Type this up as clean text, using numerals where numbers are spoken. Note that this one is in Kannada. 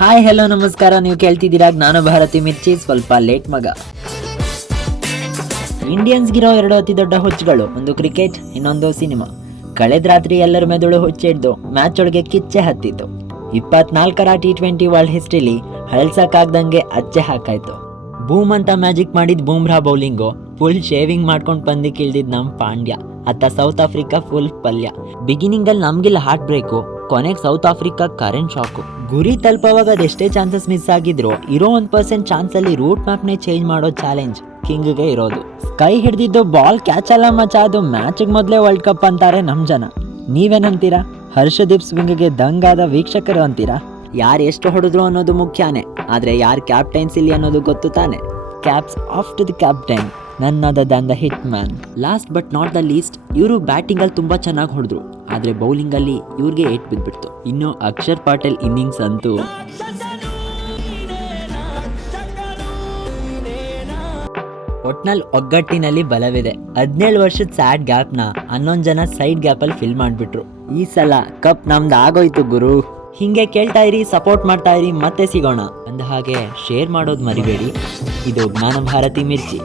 ಹಾಯ್ ಹೆಲೋ ನಮಸ್ಕಾರ. ನೀವು ಕೇಳ್ತಿದ್ದೀರಾ ಜ್ಞಾನ ಭಾರತಿ ಮಿರ್ಚಿ, ಸ್ವಲ್ಪ ಲೇಟ್ ಮಗ. ಇಂಡಿಯನ್ಸ್ಗಿರೋ ಎರಡು ಅತಿ ದೊಡ್ಡ ಹುಚ್ಚುಗಳು, ಒಂದು ಕ್ರಿಕೆಟ್, ಇನ್ನೊಂದು ಸಿನಿಮಾ. ಕಳೆದ ರಾತ್ರಿ ಎಲ್ಲರ ಮೆದುಳು ಹುಚ್ಚಿಡ್ದು ಮ್ಯಾಚ್ ಒಳಗೆ ಕಿಚ್ಚೆ ಹತ್ತಿತ್ತು. 24ರ T20 ವರ್ಲ್ಡ್ ಹಿಸ್ಟ್ರಿಲಿ ಹಳ್ಸಕ್ಕಾಗ್ದಂಗೆ ಅಚ್ಚೆ ಹಾಕಾಯ್ತು. ಬೂಮ್ ಅಂತ ಮ್ಯಾಜಿಕ್ ಮಾಡಿದ್ ಬೂಮ್ರಾ ಬೌಲಿಂಗು, ಫುಲ್ ಶೇವಿಂಗ್ ಮಾಡ್ಕೊಂಡು ಪಂದ್ಯಕ್ಕೆ ಇಳ್ದಿದ್ ನಮ್ ಪಾಂಡ್ಯ. ಅತ್ತ ಸೌತ್ ಆಫ್ರಿಕಾ ಫುಲ್ ಪಲ್ಯ. ಬಿಗಿನಿಂಗ್ ಅಲ್ಲಿ ನಮ್ಗಿಲ್ಲ ಹಾರ್ಟ್ ಬ್ರೇಕು, ಕೊನೆಗೆ ಸೌತ್ ಆಫ್ರಿಕಾ ಕರೆಂಟ್ ಶಾಕು. ಗುರಿ ತಲುಪವಾಗ ಅದೆಷ್ಟೇ ಚಾನ್ಸಸ್ ಮಿಸ್ ಆಗಿದ್ರು, ಇರೋ 1% ಚಾನ್ಸ್ ಅಲ್ಲಿ ರೂಟ್ ಮ್ಯಾಪ್ ನೇ ಚೇಂಜ್ ಮಾಡೋ ಚಾಲೆಂಜ್ ಕಿಂಗ್ಗೆ ಇರೋದು. ಕೈ ಹಿಡ್ದಿದ್ದು ಬಾಲ್ ಕ್ಯಾಚ್ ಅಲ್ಲ ಮಚ, ಅದು ಮ್ಯಾಚ್ಗೆ ಮೊದಲೇ ವರ್ಲ್ಡ್ ಕಪ್ ಅಂತಾರೆ ನಮ್ ಜನ. ನೀವೇನಂತೀರಾ? ಹರ್ಷದೀಪ್ ಸ್ವಿಂಗ್ಗೆ ದಂಗಾದ ವೀಕ್ಷಕರು ಅಂತೀರಾ? ಯಾರು ಎಷ್ಟು ಹೊಡೆದ್ರು ಅನ್ನೋದು ಮುಖ್ಯನೇ, ಆದ್ರೆ ಯಾರು ಕ್ಯಾಪ್ಟೈನ್ಸ್ ಇಲ್ಲಿ ಅನ್ನೋದು ಗೊತ್ತು ತಾನೆ. Caps off to the captain, none other than the hit man. Last but not the least, ಇವರು ಬ್ಯಾಟಿಂಗ್ ಅಲ್ಲಿ ತುಂಬಾ ಚೆನ್ನಾಗಿ ಹೊಡೆದ್ರು, ಆದ್ರೆ ಬೌಲಿಂಗ್ ಅಲ್ಲಿ ಇವ್ರಿಗೆ ಏಟ್ ಬಿದ್ಬಿಡ್ತು. ಇನ್ನು ಅಕ್ಷರ್ ಪಾಟೇಲ್ ಇನ್ನಿಂಗ್ಸ್ ಅಂತೂ ಒಟ್ನಲ್ಲಿ ಒಗ್ಗಟ್ಟಿನಲ್ಲಿ ಬಲವಿದೆ. 17 ವರ್ಷದ ಸ್ಯಾಡ್ ಗ್ಯಾಪ್ನ 11 ಜನ ಸೈಡ್ ಗ್ಯಾಪಲ್ಲಿ ಫಿಲ್ ಮಾಡಿಬಿಟ್ರು. ಈ ಸಲ ಕಪ್ ನಮ್ದು ಆಗೋಯ್ತು ಗುರು. ಹಿಂಗೆ ಕೇಳ್ತಾ ಇರಿ, ಸಪೋರ್ಟ್ ಮಾಡ್ತಾ ಇರಿ, ಮತ್ತೆ ಸಿಗೋಣ. ಅಂದ ಹಾಗೆ ಶೇರ್ ಮಾಡೋದು ಮರಿಬೇಡಿ. ಇದು ಜ್ಞಾನ ಭಾರತಿ ಮಿರ್ಚಿ.